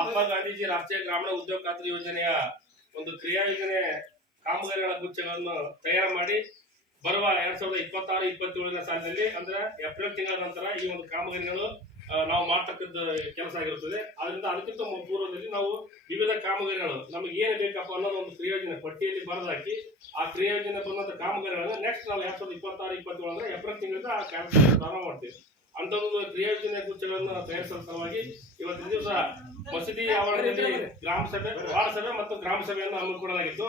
ಮಹಾತ್ಮ ಗಾಂಧೀಜಿ ರಾಷ್ಟ್ರೀಯ ಗ್ರಾಮೀಣ ಉದ್ಯೋಗ ಖಾತ್ರಿ ಯೋಜನೆಯ ಒಂದು ಕ್ರಿಯಾ ಯೋಜನೆ ಕಾಮಗಾರಿಗಳ ಗುಚ್ಛಗಳನ್ನು ತಯಾರು ಮಾಡಿ ಬರುವ ಎರಡ್ ಸಾವಿರದ ಇಪ್ಪತ್ತಾರು, ಇಪ್ಪತ್ತೇಳನೇ ಸಾಲಿನಲ್ಲಿ ಅಂದ್ರೆ ಏಪ್ರಿಲ್ ತಿಂಗಳ ನಂತರ ಈ ಒಂದು ಕಾಮಗಾರಿಗಳು ನಾವು ಮಾಡ್ತಕ್ಕಂಥ ಕೆಲಸ ಆಗಿರುತ್ತದೆ. ಅದರಿಂದ ಅದಕ್ಕಿಂತ ಪೂರ್ವದಲ್ಲಿ ನಾವು ವಿವಿಧ ಕಾಮಗಾರಿಗಳು ನಮಗೆ ಏನು ಬೇಕಪ್ಪ ಅನ್ನೋದು ಒಂದು ಕ್ರಿಯೋಜನೆ ಪಟ್ಟಿಯಲ್ಲಿ ಬರೆದಾಕಿ, ಆ ಕ್ರಿಯೋಜನೆ ಬಂದಂತ ಕಾಮಗಾರಿಗಳನ್ನ ನೆಕ್ಸ್ಟ್ ನಾವು ಎರಡ್ ಸಾವಿರದ ಇಪ್ಪತ್ತಾರು ಇಪ್ಪತ್ತೇಳು ಅಂದ್ರೆ ಏಪ್ರಿಲ್ ತಿಂಗಳಿಂದ ಆ ಕಾರ್ಯಕ್ರಮ ಪ್ರಾರಂಭ ಮಾಡ್ತೀವಿ. ಅಂತ ಒಂದು ಕ್ರಿಯೋಜನೆ ಗುಚ್ಛಗಳನ್ನು ತಯಾರಿಸುವ ಸಲುವಾಗಿ ಇವತ್ತಿನ ದಿವಸ ಮಸೀದಿ ಆವರಣದಲ್ಲಿ ಗ್ರಾಮ ಸಭೆ ವಾರ್ಡ್ ಸಭೆ ಮತ್ತು ಗ್ರಾಮ ಸಭೆಯನ್ನು ಹಮ್ಮಿಕೊಳ್ಳಲಾಗಿತ್ತು.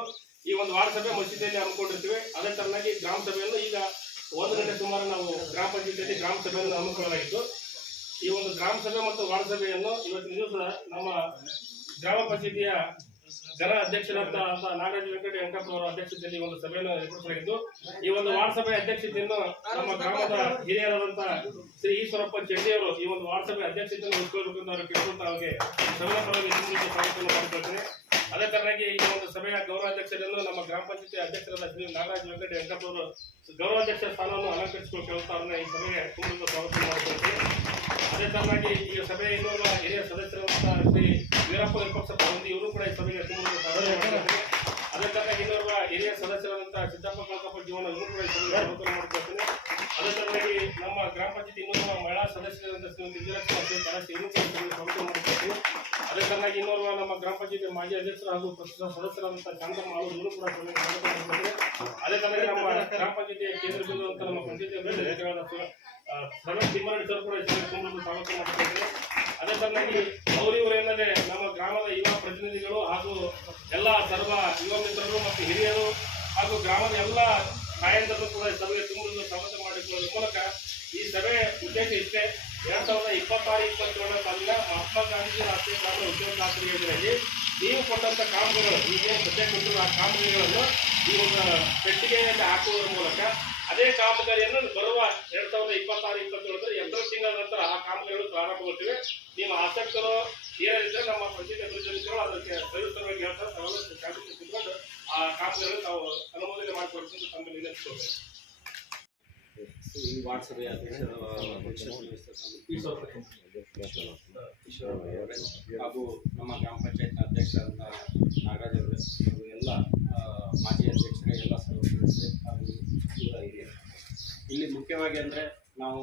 ಈ ಒಂದು ವಾರ್ಡ್ ಸಭೆ ಮಸೀದಿಯಲ್ಲಿ ಹಮ್ಮಿಕೊಂಡಿರ್ತೀವಿ. ಅದೇ ತರನಾಗಿ ಗ್ರಾಮ ಸಭೆಯನ್ನು ಈಗ ಒಂದು ಗಂಟೆ ಸುಮಾರು ನಾವು ಗ್ರಾಮ ಪಂಚಾಯತಿಯಲ್ಲಿ ಗ್ರಾಮ ಸಭೆಯನ್ನು ಹಮ್ಮಿಕೊಳ್ಳಲಾಗಿತ್ತು. ಈ ಒಂದು ಗ್ರಾಮ ಸಭೆ ಮತ್ತು ವಾರ್ಡ್ ಸಭೆಯನ್ನು ಇವತ್ತಿನ ದಿವಸ ನಮ್ಮ ಗ್ರಾಮ ಪಂಚಾಯತಿಯ ಜನ ಅಧ್ಯಕ್ಷರಾದ ನಾಗರಾಜ ವೆಂಕಟ ವೆಂಕಪ್ಪ ಅವರ ಅಧ್ಯಕ್ಷತೆಯಲ್ಲಿ ಒಂದು ಸಭೆಯನ್ನು ಏರ್ಪಡಿಸಲಾಗಿದ್ದು ಈ ಒಂದು ವಾರ್ಡ್ ಅಧ್ಯಕ್ಷತೆಯನ್ನು ನಮ್ಮ ಗ್ರಾಮದ ಹಿರಿಯರಾದಂತ ಶ್ರೀ ಈಶ್ವರಪ್ಪ ಚೆಟ್ಟಿ ಅವರು ಈ ಒಂದು ವಾರ್ಡ್ ಸಭೆ ಅಧ್ಯಕ್ಷತೆಯನ್ನು ಅಂತ ಅವರು ಕೇಳ್ಕೊಂತ ಅವರಿಗೆ ಸಭೆಯ ಪರವಾಗಿ ಸ್ವಾಗತವನ್ನು ಮಾಡಿಕೊಳ್ತೇನೆ ಅದೇ ತರನಾಗಿ ಈ ಒಂದು ಸಭೆಯ ಗೌರವಾಧ್ಯಕ್ಷರನ್ನು ನಮ್ಮ ಗ್ರಾಮ ಪಂಚಾಯತಿ ಅಧ್ಯಕ್ಷರಾದ ಶ್ರೀ ನಾಗರಾಜ ವೆಂಕಟ ವೆಂಕಪ್ಪ ಅವರು ಗೌರವಾಧ್ಯಕ್ಷ ಸ್ಥಾನವನ್ನು ಅಲಂಕರಿಸಿಕೊಂಡು ಅವ್ರನ್ನ ಈ ಸಭೆಗೆ ಕೂಡ ಸ್ವಾಗತ ಮಾಡಿಕೊಳ್ತೇನೆ ಅದೇ ತರನಾಗಿ ಈ ಸಭೆಯ ಇನ್ನೊಬ್ಬ ಹಿರಿಯ ಸದಸ್ಯರಾದಂತಹ ಶ್ರೀ ವೀರಪ್ಪ ವಿರೂಪಕ್ಷಪ್ಪ ಮಂದಿ ಇವರು ಕೂಡ ಈ ಸಭೆಗೆ ಅದಕ್ಕಾಗಿ ಮಾಡ್ಕೊಳ್ತೇನೆ ಇನ್ನೋರ್ವ ಹಿರಿಯ ಸದಸ್ಯರಾದಂತಹ ಸಿದ್ದಪ್ಪ ಕಳಕಪ್ಪ ಜೀವನ ಇವರು ಕೂಡ ಈ ಸಭೆಗೆ ಅನುಕೂಲ ಮಾಡ್ಕೊಳ್ತೇನೆ ಅದೇ ನಮ್ಮ ಗ್ರಾಮ ಪಂಚಾಯತಿ ಇನ್ನೊಬ್ಬ ಮಹಿಳಾ ಸದಸ್ಯರಾದಂತಹ ಶ್ರೀಮತಿ ವಿಜಯಲಕ್ಷ್ಮಿ ಕಲಾಸಿ ಇವರು ಕೂಡ ಈ ಸಭೆಗೆ ಅದೇ ತರನಾಗಿ ಇನ್ನೋರ್ವ ನಮ್ಮ ಗ್ರಾಮ ಪಂಚಾಯತಿ ಮಾಜಿ ಅಧ್ಯಕ್ಷರು ಹಾಗೂ ಪ್ರಸ್ತುತ ಸದಸ್ಯರಾದಂತಹ ಶಾಂತಮ್ಮ ಅವರು ಇವರು ಕೂಡ ಸಭೆಗೆ ಅನುಕೂಲ ಮಾಡ್ಕೊಳ್ತೇನೆ ಅದೇ ತರನಾಗಿ ನಮ್ಮ ಗ್ರಾಮ ಪಂಚಾಯತಿಯ ಕೇಂದ್ರ ಬಿಂದು ಅಂತ ನಮ್ಮ ಪಂಚಾಯತಿ ರಮೇಶ್ ತಿಮ್ಮರಡಿ ಸರ್ ಕೂಡ ಈ ಸಭೆಗೆ ಸ್ವಾಗತ ಮಾಡ್ಕೊಳ್ತೇನೆ ಅದೇ ತರನಾಗಿ ಅವರು ಇವರು ಏನಂದ್ರೆ ನಮ್ಮ ಗ್ರಾಮದ ಯುವ ಪ್ರತಿನಿಧಿಗಳು ಹಾಗೂ ಎಲ್ಲ ಸರ್ವ ಯುವ ಮಿತ್ರರು ಮತ್ತು ಹಿರಿಯರು ಹಾಗೂ ಗ್ರಾಮದ ಎಲ್ಲ ತಾಯಂದಿರು ಕೂಡ ಈ ಸಭೆಗೆ ತುಂಬಲು ಸ್ವಾಗತ ಮಾಡಿಕೊಳ್ಳುವ ಮೂಲಕ ಈ ಸಭೆ ಉದ್ದೇಶ ಇಷ್ಟೇ. ಎರಡ್ ಸಾವಿರದ ಇಪ್ಪತ್ತಾರು, ಇಪ್ಪತ್ತೇಳರ ಸಾಲಿನ ಮಹಾತ್ಮ ಗಾಂಧಿ ರಾಷ್ಟ್ರೀಯ ಗ್ರಾಮೀಣ ಉದ್ಯೋಗ ಖಾತ್ರಿ ಯೋಜನೆಯಲ್ಲಿ ನೀವು ಕೊಟ್ಟಂಥ ಕಾಮಗಾರಿಗಳು ಈಗೇನು ಸದ್ಯ ಕೊಟ್ಟಿರುವ ಆ ಕಾಮಗಾರಿಗಳನ್ನು ಈ ಒಂದು ಪೆಟ್ಟಿಗೆಯಲ್ಲಿ ಹಾಕುವುದರ ಮೂಲಕ ಅದೇ ಕಾಮಗಾರಿಯನ್ನು ಬರುವ ಸಾವಿರದ ಇಪ್ಪತ್ತಾರು, ಇಪ್ಪತ್ತೇಳರಲ್ಲಿ ಏಪ್ರಿಲ್ ತಿಂಗಳ ನಂತರ ಆ ಕಾಮಗಾರಿಗಳು ಪ್ರಾರಂಭಗೊಳ್ತಿವೆ ನೀವು ಆಸಕ್ತರು ಏನಿದ್ರೆ ನಮ್ಮ ಪಂಚಾಯತ್ ಪ್ರತಿನಿಧಿಗಳು ಅದಕ್ಕೆ ಪ್ರಯುಕ್ತವಾಗಿ ಹೇಳ್ತಾರೆ. ಆ ಕಾಮಗಾರಿಗಳು ತಾವು ಅನುಮೋದನೆ ಮಾಡಿಕೊಡ್ತೀನಿ ತಮ್ಮಲ್ಲಿ ವಿನಂತಿಸ್ಕೊಳ್ತೇವೆ ಈ ಹಾಗೂ ನಮ್ಮ ಗ್ರಾಮ ಪಂಚಾಯತ್ ಅಧ್ಯಕ್ಷರಾದ ನಾಗರಾಜ್ ಅವರೇ ಎಲ್ಲ ಮಾಜಿ ಅಧ್ಯಕ್ಷರೇ, ಎಲ್ಲ ಸದಸ್ಯರೇ ಹಾಗೂ ಇವರ ಹಿರಿಯರು ಇಲ್ಲಿ ಮುಖ್ಯವಾಗಿ ಅಂದರೆ ನಾವು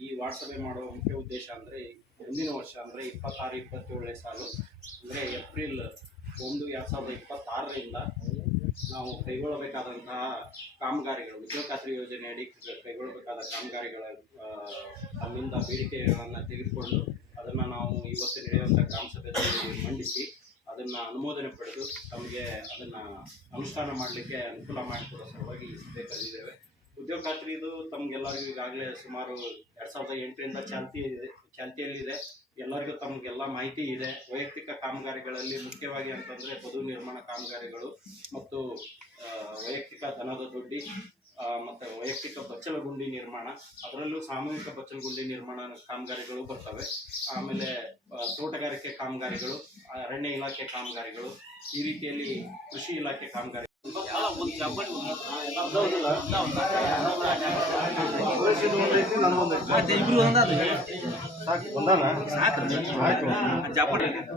ಈ ವಾರ್ಡ್ ಸಭೆ ಮಾಡುವ ಮುಖ್ಯ ಉದ್ದೇಶ ಅಂದರೆ ಮುಂದಿನ ವರ್ಷ ಅಂದರೆ ಇಪ್ಪತ್ತಾರು, ಇಪ್ಪತ್ತೇಳನೇ ಸಾಲು ಅಂದರೆ ಏಪ್ರಿಲ್ ಒಂದು ಎರಡು ಸಾವಿರದ ಇಪ್ಪತ್ತಾರರಿಂದ ನಾವು ಕೈಗೊಳ್ಳಬೇಕಾದಂತಹ ಕಾಮಗಾರಿಗಳು ಉದ್ಯೋಗ ಖಾತ್ರಿ ಯೋಜನೆಯಡಿ ಕೈಗೊಳ್ಳಬೇಕಾದ ಕಾಮಗಾರಿಗಳ ಅಲ್ಲಿಂದ ಬೇಡಿಕೆಗಳನ್ನು ತೆಗೆದುಕೊಂಡು ಅದನ್ನು ನಾವು ಇವತ್ತು ನಡೆಯುವಂಥ ಗ್ರಾಮ ಸಭೆಯಲ್ಲಿ ಮಂಡಿಸಿ ಅದನ್ನು ಅನುಮೋದನೆ ಪಡೆದು ತಮಗೆ ಅದನ್ನು ಅನುಷ್ಠಾನ ಮಾಡಲಿಕ್ಕೆ ಅನುಕೂಲ ಮಾಡಿಕೊಡೋ ಸಲುವಾಗಿ ಈ ಸಭೆ ಕರೆದಿದ್ದೇವೆ. ಉದ್ಯೋಗ ಖಾತ್ರಿ ಇದು ತಮಗೆಲ್ಲರಿಗೂ ಈಗಾಗಲೇ ಸುಮಾರು ಎರಡು ಸಾವಿರದ ಎಂಟರಿಂದ ಚಾಲ್ತಿ ಇದೆ, ಚಾಲ್ತಿಯಲ್ಲಿದೆ. ಎಲ್ಲರಿಗೂ ತಮಗೆಲ್ಲ ಮಾಹಿತಿ ಇದೆ. ವೈಯಕ್ತಿಕ ಕಾಮಗಾರಿಗಳಲ್ಲಿ ಮುಖ್ಯವಾಗಿ ಅಂತಂದರೆ ಬದು ನಿರ್ಮಾಣ ಕಾಮಗಾರಿಗಳು ಮತ್ತು ವೈಯಕ್ತಿಕ ದನದ ದೊಡ್ಡಿ ಮತ್ತು ವೈಯಕ್ತಿಕ ಬಚ್ಚಲಗುಂಡಿ ನಿರ್ಮಾಣ. ಅದರಲ್ಲೂ ಸಾಮೂಹಿಕ ಬಚ್ಚಲಗುಂಡಿ ನಿರ್ಮಾಣ ಕಾಮಗಾರಿಗಳು ಬರ್ತವೆ. ಆಮೇಲೆ ತೋಟಗಾರಿಕೆ ಕಾಮಗಾರಿಗಳು, ಅರಣ್ಯ ಇಲಾಖೆ ಕಾಮಗಾರಿಗಳು, ಈ ರೀತಿಯಲ್ಲಿ ಕೃಷಿ ಇಲಾಖೆ ಕಾಮಗಾರಿ ಇಬ್ರು ಒಂದಾದ ಜಾಪಡ್ ನೂರ ಹನ್ನೆರಡು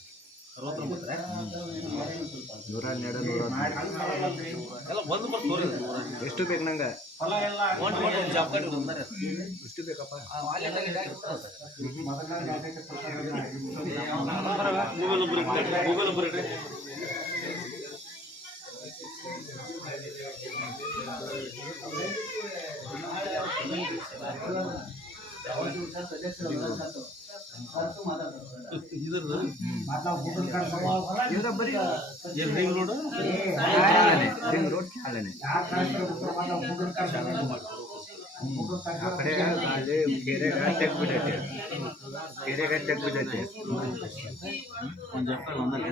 ಎಷ್ಟು ಬೇಕು ನಂಗೆ? ಎಷ್ಟು ಬೇಕಪ್ಪ? Google ring road ring road ಚಾಲನೆ ಆ ಕಡೆ ಅಲ್ಲಿ ಕೆರೆಗ ತೆಗ್ ಬಿಟ್ಟೈತೆ ಕೆರೆಗ ತೆಗ್ ಬಿಟ್ಟೈತೆ ಒಂದು ಜಪ್ಪ ಒಂದಲ್ಲಿ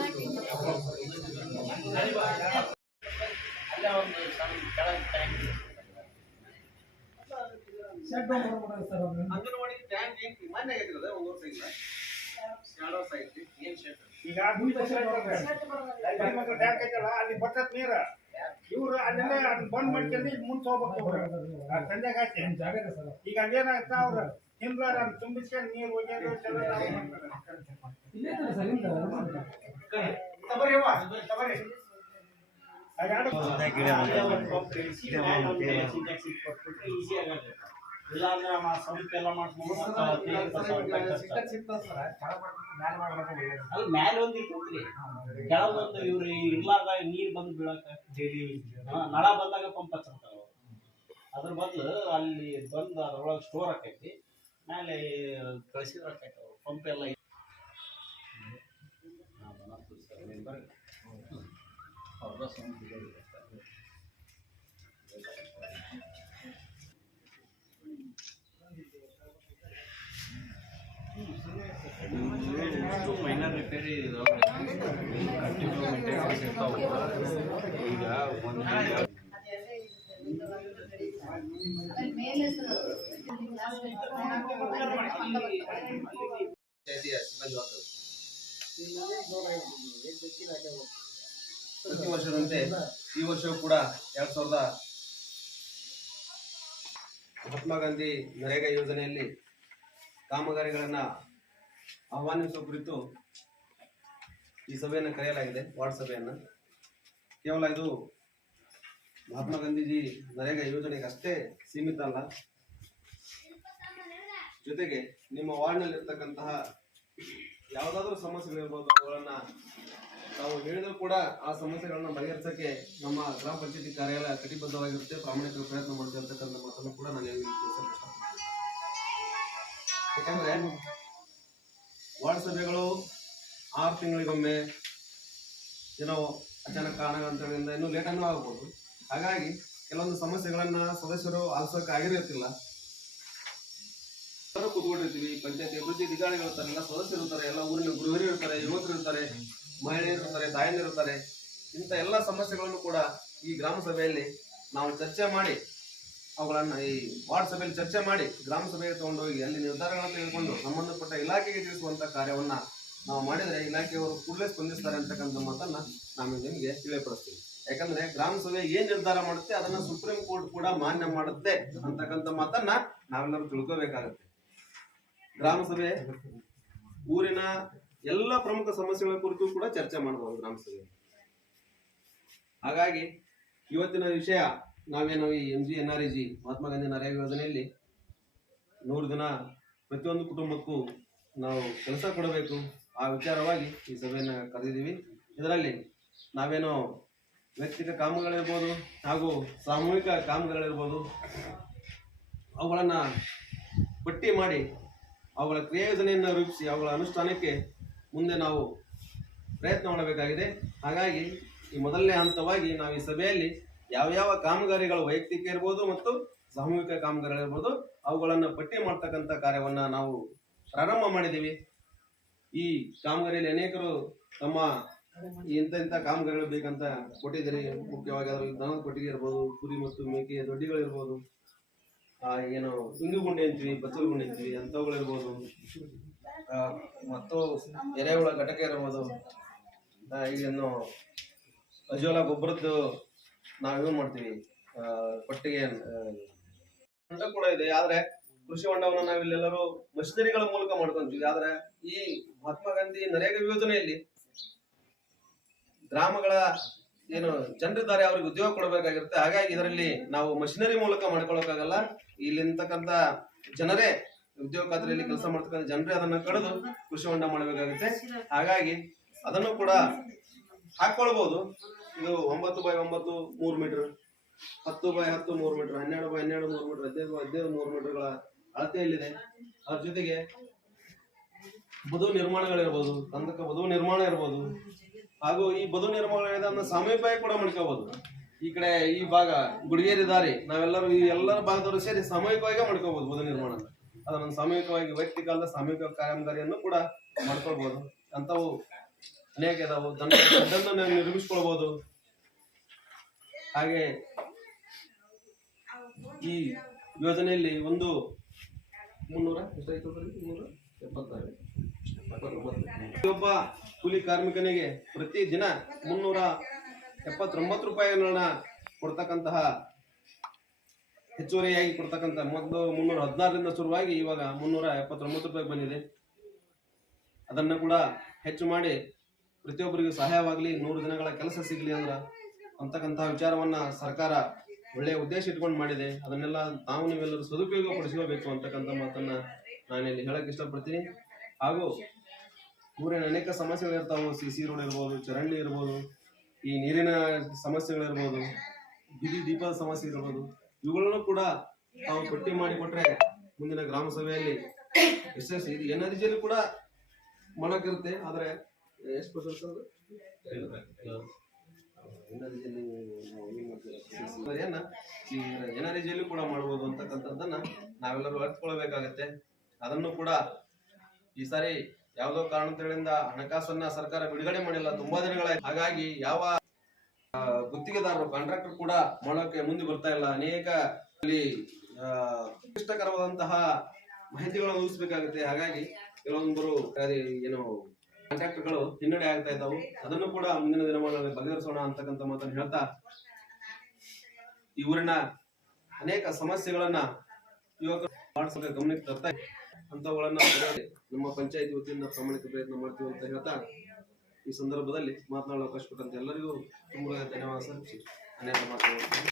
ಅಂಗನವಾಡಿ ಟ್ಯಾಂಕ್ ಏನ್ ಮಾನ್ಯ ಆಗೈತಿ ಅದ ಒಂದ್ ವರ್ಷ ಇಲ್ಲ ಎರಡು ವರ್ಷ ಐತಿ ಏನ್ ಈಗ ಮಕ್ಕಳು ಟ್ಯಾಂಕ್ ಐತಲ್ಲ ಅಲ್ಲಿ ಬಟ್ಟೆ ನೀರ. ಇವ್ರು ಅಲ್ಲೆಲ್ಲ ಅದನ್ನ ಬಂದ್ ಮಾಡ್ಕೊಂಡು ಇಲ್ಲಿ ಮುಂದೆ ಹೋಗ್ಬೇಕು ಸಂಜೆಗೆ ಆಚೆ ಈಗ ಅಲ್ಲೇನಾಗತ್ತ ಅವ್ರು? ಹಿಂದ್ರ ಅದನ್ನ ತುಂಬಿಸ್ಕೊಂಡು ನೀರು ಒಗೆಯೋದು ಅವ್ರು. ತಗೋರಿ ಅವ್ವ, ತಗೋರಿ. ಆ ಎರಡು ಇಲ್ಲಾಂದ್ರೆ ಸಂಸ್ಥೆ ಎಲ್ಲ ಮಾಡ್ಕೊಂಡು ಅಲ್ಲಿ ಮ್ಯಾಲ ಒಂದ್ ಇರ್ತೈತ್ರಿ ಕೆಳಗೊಂದು ಇವ್ರು ಇರ್ಲಾರ್ದಾಗ ನೀರು ಬಂದು ಬೀಳಾಕ ನಳ ಬಂದಾಗ ಪಂಪ್ ಹಚ್ಚಿರ್ತಾರ ಅವ್ರು. ಅದ್ರ ಬದಲು ಅಲ್ಲಿ ಬಂದು ಅದ್ರೊಳಗೆ ಸ್ಟೋರ್ ಆಕೈತಿ ಮೇಲೆ ಕಳಿಸಿದ್ರ ಆಕೈತಿ ಪಂಪ್ ಎಲ್ಲ ಮೈನರ್ ರಿಪೇರಿ ಈಗ ಪ್ರತಿ ವರ್ಷದಂತೆ ಈ ವರ್ಷವೂ ಕೂಡ ಎರಡ್ ಸಾವಿರದ ಮಹಾತ್ಮ ಗಾಂಧಿ ನರೇಗಾ ಯೋಜನೆಯಲ್ಲಿ ಕಾಮಗಾರಿಗಳನ್ನ ಆಹ್ವಾನಿಸುವ ಕುರಿತು ಈ ಸಭೆಯನ್ನು ಕರೆಯಲಾಗಿದೆ, ವಾರ್ಡ್ ಸಭೆಯನ್ನು. ಕೇವಲ ಇದು ಮಹಾತ್ಮ ಗಾಂಧೀಜಿ ನರೇಗಾ ಯೋಜನೆಗೆ ಅಷ್ಟೇ ಸೀಮಿತ ಅಲ್ಲ. ಜೊತೆಗೆ ನಿಮ್ಮ ವಾರ್ಡ್ನಲ್ಲಿ ಇರ್ತಕ್ಕಂತಹ ಯಾವುದಾದ್ರೂ ಸಮಸ್ಯೆಗಳಿರ್ಬೋದು, ಅವುಗಳನ್ನ ತಾವು ಹೇಳಿದ್ರು ಕೂಡ ಆ ಸಮಸ್ಯೆಗಳನ್ನ ಬಗೆಹರಿಸಕ್ಕೆ ನಮ್ಮ ಗ್ರಾಮ ಪಂಚಾಯತಿ ಕಾರ್ಯಾಲಯ ಕಟಿಬದ್ಧವಾಗಿರುತ್ತೆ. ಪ್ರಾಮಾಣಿಕ ಪ್ರಯತ್ನ ಮಾಡುತ್ತೆ ಅಂತಕ್ಕಂಥ ಮಾತನ್ನು ಕೂಡ ನಾನು ಯಾಕಂದ್ರೆ ವಾರ್ಡ್ ಸಭೆಗಳು ಆರು ತಿಂಗಳಿಗೊಮ್ಮೆ ಏನೋ ಅಚಾನಕ್ ಕಾರಣಗಳಿಂದ ಇನ್ನೂ ಲೇಟನ್ನು ಆಗ್ಬೋದು. ಹಾಗಾಗಿ ಕೆಲವೊಂದು ಸಮಸ್ಯೆಗಳನ್ನ ಸದಸ್ಯರು ಆಲಿಸೋಕೆ ಆಗಿರೋತಿಲ್ಲ ಎಲ್ಲರೂ ಕೂತ್ಕೊಂಡಿರ್ತೀವಿ, ಪಂಚಾಯತಿ ಅಭಿವೃದ್ಧಿ ಅಧಿಕಾರಿಗಳು ಇರ್ತಾರೆ, ಎಲ್ಲ ಸದಸ್ಯರು ಇರ್ತಾರೆ, ಎಲ್ಲ ಊರಿನ ಗೃಹಿಣಿ ಇರ್ತಾರೆ, ಯುವಕರು ಇರ್ತಾರೆ, ಮಹಿಳೆಯರು ಇರ್ತಾರೆ, ತಾಯಂದಿರು ಇರ್ತಾರೆ, ಇಂಥ ಎಲ್ಲ ಸಮಸ್ಯೆಗಳನ್ನು ಕೂಡ ಈ ಗ್ರಾಮ ಸಭೆಯಲ್ಲಿ ನಾವು ಚರ್ಚೆ ಮಾಡಿ ಅವುಗಳನ್ನ ಈ ವಾರ್ಡ್ ಸಭೆಯಲ್ಲಿ ಚರ್ಚೆ ಮಾಡಿ ಗ್ರಾಮ ಸಭೆಗೆ ತಗೊಂಡೋಗಿ ಅಲ್ಲಿ ನಿರ್ಧಾರಗಳನ್ನು ತೆಗೆದುಕೊಂಡು ಸಂಬಂಧಪಟ್ಟ ಇಲಾಖೆಗೆ ತಿಳಿಸುವಂಥ ಕಾರ್ಯವನ್ನ ನಾವು ಮಾಡಿದರೆ ಇಲಾಖೆಯವರು ಕೂಡಲೇ ಸ್ಪಂದಿಸ್ತಾರೆ ಅಂತಕ್ಕಂಥ ಮಾತನ್ನ ನಾವು ನಿಮಗೆ ತಿಳಿಯಪಡಿಸ್ತೀನಿ. ಯಾಕಂದ್ರೆ ಗ್ರಾಮ ಸಭೆ ಏನ್ ನಿರ್ಧಾರ ಮಾಡುತ್ತೆ, ಅದನ್ನ ಸುಪ್ರೀಂ ಕೋರ್ಟ್ ಕೂಡ ಮಾನ್ಯ ಮಾಡುತ್ತೆ ಅಂತಕ್ಕಂಥ ಮಾತನ್ನ ನಾವೆಲ್ಲರೂ ತಿಳ್ಕೋಬೇಕಾಗತ್ತೆ. ಗ್ರಾಮ ಸಭೆ, ಊರಿನ ಎಲ್ಲ ಪ್ರಮುಖ ಸಮಸ್ಯೆಗಳ ಕುರಿತು ಕೂಡ ಚರ್ಚೆ ಮಾಡಬಹುದು ಗ್ರಾಮ ಸಭೆ ಹಾಗಾಗಿ ಇವತ್ತಿನ ವಿಷಯ ನಾವೇನು ಈ M G N R G Mahatma Gandhi NREGA ಯೋಜನೆಯಲ್ಲಿ ನೂರು ದಿನ ಪ್ರತಿಯೊಂದು ಕುಟುಂಬಕ್ಕೂ ನಾವು ಕೆಲಸ ಕೊಡಬೇಕು ಆ ವಿಚಾರವಾಗಿ ಈ ಸಭೆಯನ್ನು ಕರೆದಿದ್ದೀವಿ. ಇದರಲ್ಲಿ ನಾವೇನೋ ವ್ಯಕ್ತಿಕ ಕಾಮಗಳಿರ್ಬೋದು ಹಾಗೂ ಸಾಮೂಹಿಕ ಕಾಮಗಳಿರ್ಬೋದು ಅವುಗಳನ್ನು ಪಟ್ಟಿ ಮಾಡಿ ಅವುಗಳ ಕ್ರಿಯಾಯೋಜನೆಯನ್ನು ರೂಪಿಸಿ ಅವುಗಳ ಅನುಷ್ಠಾನಕ್ಕೆ ಮುಂದೆ ನಾವು ಪ್ರಯತ್ನ ಮಾಡಬೇಕಾಗಿದೆ. ಹಾಗಾಗಿ ಈ ಮೊದಲನೇ ಹಂತವಾಗಿ ನಾವು ಈ ಸಭೆಯಲ್ಲಿ ಯಾವ ಯಾವ ಕಾಮಗಾರಿಗಳು ವೈಯಕ್ತಿಕ ಇರ್ಬೋದು ಮತ್ತು ಸಾಮೂಹಿಕ ಕಾಮಗಾರಿಗಳಿರ್ಬೋದು ಅವುಗಳನ್ನು ಪಟ್ಟಿ ಮಾಡ್ತಕ್ಕಂಥ ಕಾರ್ಯವನ್ನ ನಾವು ಪ್ರಾರಂಭ ಮಾಡಿದ್ದೀವಿ. ಈ ಕಾಮಗಾರಿಯಲ್ಲಿ ಅನೇಕರು ತಮ್ಮ ಇಂಥ ಇಂಥ ಕಾಮಗಾರಿಗಳು ಬೇಕಂತ ಕೊಟ್ಟಿದ್ದೀರಿ. ಮುಖ್ಯವಾಗಿ ಅದ್ರ ದನದ ಕೊಟ್ಟಿಗೆ ಇರ್ಬೋದು ಕುರಿ ಮತ್ತು ಮೇಕೆ ದೊಡ್ಡಿಗಳಿರ್ಬೋದು ಆ, ಏನು ಇಂಗು ಗುಂಡೆ ಅಂತೀವಿ ಬಚ್ಚಲು ಗುಂಡೆ ಅಂತೀವಿ ಅಂಥವುಗಳಿರ್ಬೋದು ಮತ್ತು ಎರೆಹುಳ ಘಟಕ ಇರ್ಬೋದು. ಇನ್ನು ಅಜೋಲ ಗೊಬ್ಬರದ್ದು ನಾವು ಏನು ಮಾಡ್ತೀವಿ. ಕೊಟ್ಟಿಗೆ ಹೊಂಡ ಕೂಡ ಇದೆ. ಆದ್ರೆ ಕೃಷಿ ಹೊಂಡವನ್ನು ನಾವಿಲ್ಲೆಲ್ಲರೂ ಮಷಿನರಿಗಳ ಮೂಲಕ ಮಾಡ್ಕೊಂತೀವಿ. ಆದ್ರೆ ಈ ಮಹಾತ್ಮ ಗಾಂಧಿ ನರೇಗಾ ಯೋಜನೆಯಲ್ಲಿ ಗ್ರಾಮಗಳ ಏನು ಜನರಿದ್ದಾರೆ, ಅವ್ರಿಗೆ ಉದ್ಯೋಗ ಕೊಡಬೇಕಾಗಿರುತ್ತೆ. ಹಾಗಾಗಿ ಇದರಲ್ಲಿ ನಾವು ಮಷಿನರಿ ಮೂಲಕ ಮಾಡ್ಕೊಳಕ್ಕಾಗಲ್ಲ. ಇಲ್ಲಿರ್ತಕ್ಕಂಥ ಜನರೇ ಉದ್ಯೋಗ ಖಾತ್ರಿಯಲ್ಲಿ ಕೆಲಸ ಮಾಡ್ತಕ್ಕಂಥ ಜನರೇ ಅದನ್ನ ಕಡಿದು ಕೃಷಿ ಹೊಂಡ ಮಾಡಬೇಕಾಗುತ್ತೆ. ಹಾಗಾಗಿ ಅದನ್ನು ಕೂಡ ಹಾಕೊಳ್ಬಹುದು ಇದು ಒಂಬತ್ತು ಬೈ ಒಂಬತ್ತು ಮೂರು ಮೀಟರ್ ಹತ್ತು ಬೈ ಹತ್ತು ಮೂರು ಮೀಟರ್ ಹನ್ನೆರಡು ಬೈ ಹನ್ನೆರಡು ಮೂರು ಮೀಟರ್ ಹದಿನೈದು ಬೈ ಹದಿನೈದು ಮೂರು ಮೀಟರ್ಗಳ ಅಳತೆಯಲ್ಲಿದೆ. ಅದ್ರ ಜೊತೆಗೆ ಬದು ನಿರ್ಮಾಣಗಳಿರ್ಬೋದು ಕಂದಕ ಬದು ನಿರ್ಮಾಣ ಇರ್ಬೋದು, ಹಾಗೂ ಈ ಬದು ನಿರ್ಮಾಣ ಸಮೀಪ ಕೂಡ ಮಾಡ್ಕೋಬಹುದು ಈ ಕಡೆ ಈ ಭಾಗ ಗುಡಿಗೇರಿ ದಾರಿ ನಾವೆಲ್ಲರೂ ಈ ಎಲ್ಲರ ಭಾಗದವರು ಸೇರಿ ಸಾಮೂಹಿಕವಾಗಿ ಮಾಡ್ಕೋಬಹುದು ಬದು ನಿರ್ಮಾಣ. ಅದನ್ನು ಸಾಮೂಹಿಕವಾಗಿ ವೈಯಕ್ತಿಕ ಅಲ್ಲದ ಸಾಮೂಹಿಕ ಕಾಮಗಾರಿಯನ್ನು ಕೂಡ ಮಾಡ್ಕೊಳ್ಬಹುದು ಅಂತವು ಅನೇಕ ಇದಾವು. ದಂಡ ದಂಡನ್ನು ನಿರ್ಮಿಸ್ಕೊಳ್ಬಹುದು ಹಾಗೆ ಈ ಯೋಜನೆಯಲ್ಲಿ ಒಂದು ಮುನ್ನೂರ ಮುನ್ನೂರ ಎಪ್ಪತ್ತಾರು. ಪ್ರತಿಯೊಬ್ಬ ಕೂಲಿ ಕಾರ್ಮಿಕನಿಗೆ ಪ್ರತಿ ದಿನ ಮುನ್ನೂರ ಎಪ್ಪತ್ತೊಂಬತ್ತು ರೂಪಾಯಿಗಳನ್ನ ಕೊಡ್ತಕ್ಕಂತಹ, ಹೆಚ್ಚುವರಿಯಾಗಿ ಕೊಡ್ತಕ್ಕಂಥ ಮೊದಲು ಮುನ್ನೂರ ಹದಿನಾರರಿಂದ ಶುರುವಾಗಿ ಇವಾಗ ಮುನ್ನೂರ ಎಪ್ಪತ್ತೊಂಬತ್ತು ರೂಪಾಯಿ ಬಂದಿದೆ. ಅದನ್ನು ಕೂಡ ಹೆಚ್ಚು ಮಾಡಿ ಪ್ರತಿಯೊಬ್ಬರಿಗೂ ಸಹಾಯವಾಗಲಿ, ನೂರು ದಿನಗಳ ಕೆಲಸ ಸಿಗಲಿ ಅಂದ್ರ ಅಂತಕ್ಕಂತಹ ವಿಚಾರವನ್ನ ಸರ್ಕಾರ ಒಳ್ಳೆಯ ಉದ್ದೇಶ ಇಟ್ಕೊಂಡು ಮಾಡಿದೆ. ಅದನ್ನೆಲ್ಲ ನಾವು ನೀವೆಲ್ಲರೂ ಸದುಪಯೋಗ ಪಡಿಸ್ಕೋಬೇಕು ಅಂತಕ್ಕಂಥ ಮಾತನ್ನ ನಾನಿಲ್ಲಿ ಹೇಳಕ್ ಇಷ್ಟಪಡ್ತೀನಿ. ಹಾಗೂ ಊರಿನ ಅನೇಕ ಸಮಸ್ಯೆಗಳಿರ್ತಾವು ಸಿ ಸಿ ರೋಡ್ ಇರ್ಬೋದು, ಚರಂಡಿ ಇರ್ಬೋದು, ಈ ನೀರಿನ ಸಮಸ್ಯೆಗಳಿರ್ಬೋದು, ಬಿದಿ ದೀಪದ ಸಮಸ್ಯೆ ಇರ್ಬೋದು, ಇವುಗಳನ್ನು ಕೂಡ ತಾವು ಪಟ್ಟಿ ಮಾಡಿಕೊಟ್ರೆ ಮುಂದಿನ ಗ್ರಾಮ ಸಭೆಯಲ್ಲಿ ಇದು ಎನರ್ಜಿಯಲ್ಲಿ ಕೂಡ ಮಾಡೋಕ್ಕಿರುತ್ತೆ ಆದರೆ ಎಷ್ಟು ಪರ್ಸೆಂಟ್ ಎನರ್ಜಿಯಲ್ಲಿ ಕೂಡ ಮಾಡ್ಬೋದು ಅಂತಕ್ಕಂಥದ್ದನ್ನ ನಾವೆಲ್ಲರೂ ಅರ್ಥಕೊಳ್ಬೇಕಾಗತ್ತೆ ಅದನ್ನು ಕೂಡ ಈ ಸಾರಿ ಯಾವುದೋ ಕಾರಣಗಳಿಂದ ಹಣಕಾಸನ್ನ ಸರ್ಕಾರ ಬಿಡುಗಡೆ ಮಾಡಿಲ್ಲ ತುಂಬಾ ದಿನಗಳ ಹಾಗಾಗಿ ಯಾವ ಗುತ್ತಿಗೆದಾರರು ಕಾಂಟ್ರಾಕ್ಟರ್ ಕೂಡ ಮಾಡೋಕೆ ಮುಂದೆ ಬರ್ತಾ ಇಲ್ಲ. ಅನೇಕ ಅಲ್ಲಿ ಆ, ಕ್ಲಿಷ್ಟಕರವಾದಂತಹ ಮಾಹಿತಿಗಳನ್ನು ಉಳಿಸ್ಬೇಕಾಗುತ್ತೆ ಹಾಗಾಗಿ ಕೆಲವೊಂದು ಏನು ಕಾಂಟ್ರಾಕ್ಟರ್ಗಳು ಹಿನ್ನಡೆ ಆಗ್ತಾ ಇದ್ದಾವೆ. ಅದನ್ನು ಕೂಡ ಮುಂದಿನ ದಿನಮಾನಗಳಲ್ಲಿ ಬಗೆಹರಿಸೋಣ ಅಂತಕ್ಕಂಥ ಮಾತನ್ನು ಹೇಳ್ತಾ, ಈ ಅನೇಕ ಸಮಸ್ಯೆಗಳನ್ನ ಯುವಕರು ಗಮನಕ್ಕೆ ತರ್ತಾ ಅಂತವುಗಳನ್ನ ನಮ್ಮ ಪಂಚಾಯತಿ ವತಿಯಿಂದ ಪ್ರಾಮಾಣಿಕ ಪ್ರಯತ್ನ ಮಾಡ್ತೀವಿ ಅಂತ ಹೇಳ್ತಾ, ಈ ಸಂದರ್ಭದಲ್ಲಿ ಮಾತನಾಡಲು ಅವಕಾಶ ಕೊಟ್ಟಂತೆ ಎಲ್ಲರಿಗೂ ತುಂಬ ಧನ್ಯವಾದ ಸರ್ ಅನೇಕ ಮಾತನಾಡ್ತೀನಿ